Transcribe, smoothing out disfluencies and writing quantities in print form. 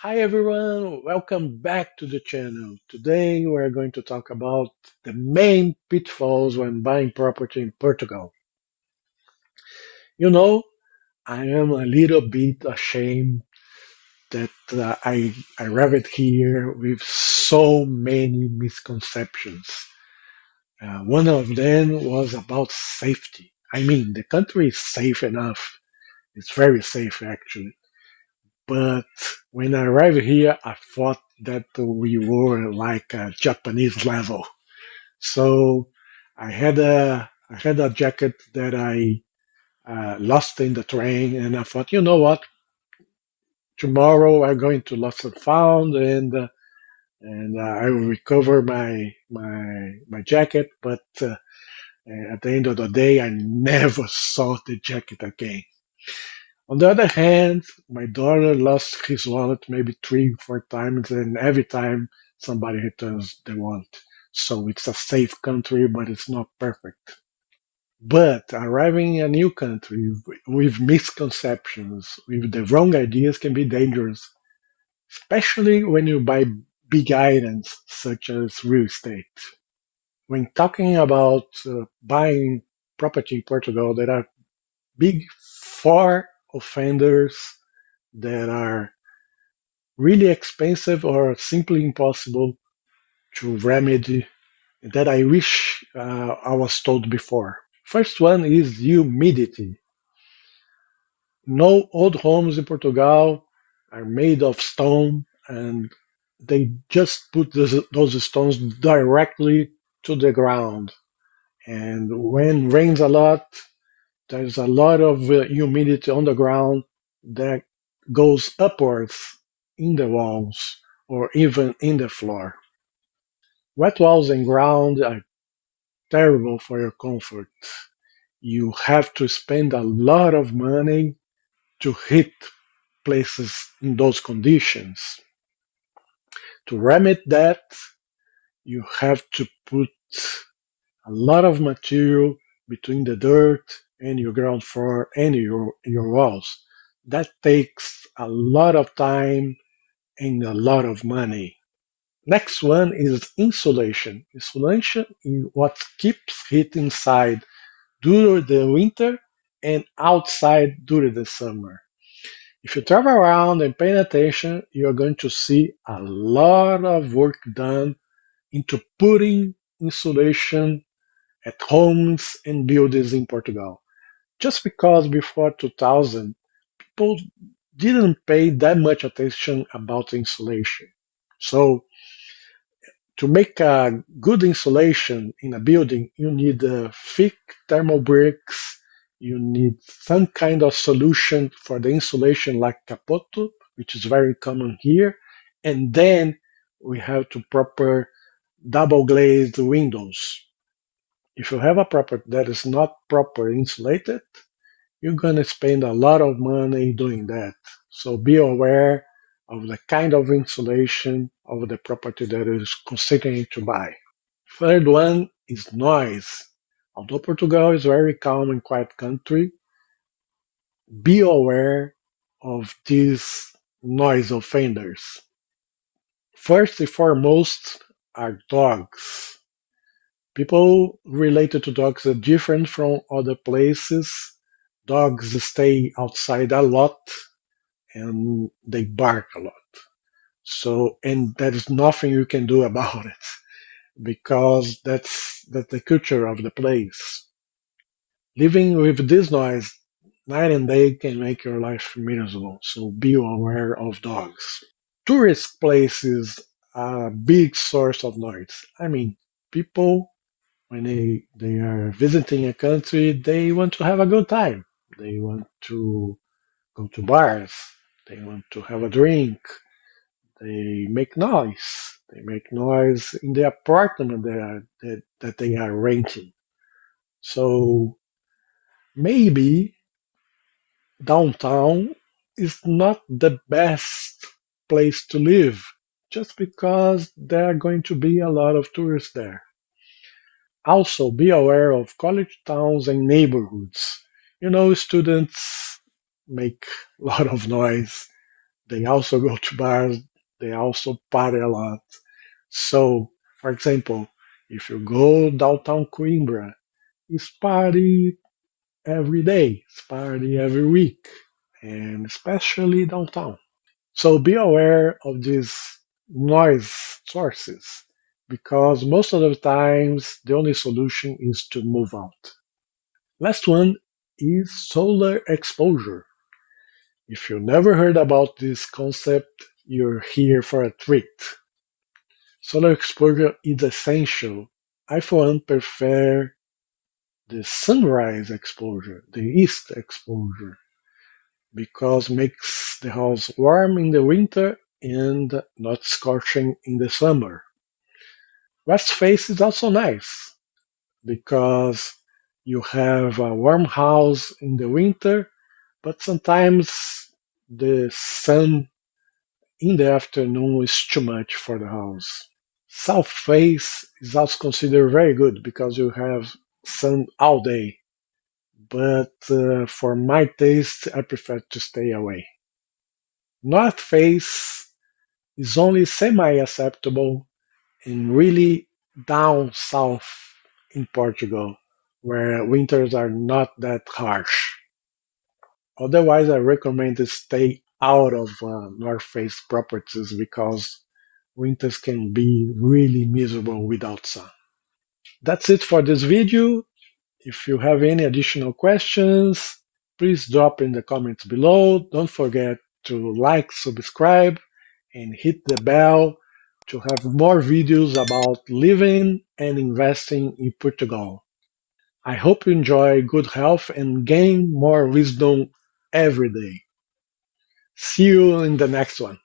Hi everyone, welcome back to the channel. Today we're going to talk about the main pitfalls when buying property in Portugal. You know, I am a little bit ashamed that I arrived here with so many misconceptions. One of them was about safety. I mean, the country is safe enough. It's very safe actually. But when I arrived here, I thought that we were like a Japanese level. So I had a jacket that I lost in the train, and I thought, you know what? Tomorrow I'm going to Lost and Found, and I will recover my jacket. But at the end of the day, I never saw the jacket again. On the other hand, my daughter lost his wallet maybe 3, 4 times, and every time somebody returns the wallet. So it's a safe country, but it's not perfect. But arriving in a new country with misconceptions, with the wrong ideas, can be dangerous, especially when you buy big items such as real estate. When talking about buying property in Portugal, there are big four offenders that are really expensive or simply impossible to remedy that I wish I was told before. First one is humidity. No old homes in Portugal are made of stone, and they just put those stones directly to the ground. And when rains a lot, there's a lot of humidity on the ground that goes upwards in the walls or even in the floor. Wet walls and ground are terrible for your comfort. You have to spend a lot of money to hit places in those conditions. To remedy that, you have to put a lot of material between the dirt and your ground floor and your walls. That takes a lot of time and a lot of money. Next one is insulation. Insulation is what keeps heat inside during the winter and outside during the summer. If you travel around and pay attention, you're going to see a lot of work done into putting insulation at homes and buildings in Portugal. Just because before 2000, people didn't pay that much attention about insulation. So to make a good insulation in a building, you need thick thermal bricks. You need some kind of solution for the insulation like capoto, which is very common here. And then we have to proper double glazed windows. If you have a property that is not properly insulated, you're going to spend a lot of money doing that. So be aware of the kind of insulation of the property that is considering to buy. Third one is noise. Although Portugal is a very calm and quiet country, be aware of these noise offenders. First and foremost are dogs. People related to dogs are different from other places. Dogs stay outside a lot and they bark a lot. So, and there is nothing you can do about it because that's the culture of the place. Living with this noise night and day can make your life miserable. So be aware of dogs. Tourist places are a big source of noise. I mean, people when they are visiting a country, they want to have a good time. They want to go to bars. They want to have a drink. They make noise. They make noise in the apartment that they are renting. So maybe downtown is not the best place to live just because there are going to be a lot of tourists there. Also, be aware of college towns and neighborhoods. You know, students make a lot of noise. They also go to bars. They also party a lot. So, for example, if you go downtown Coimbra, it's party every day, it's party every week, and especially downtown. So be aware of these noise sources because most of the times the only solution is to move out. Last one is solar exposure. If you never heard about this concept, you're here for a treat. Solar exposure is essential. I, for one, prefer the sunrise exposure, the east exposure, because makes the house warm in the winter and not scorching in the summer. West face is also nice because you have a warm house in the winter, but sometimes the sun in the afternoon is too much for the house. South face is also considered very good because you have sun all day, but for my taste, I prefer to stay away. North face is only semi-acceptable and really down south in Portugal, where winters are not that harsh. Otherwise, I recommend to stay out of North Face properties because winters can be really miserable without sun. That's it for this video. If you have any additional questions, please drop in the comments below. Don't forget to like, subscribe, and hit the bell to have more videos about living and investing in Portugal. I hope you enjoy good health and gain more wisdom every day. See you in the next one.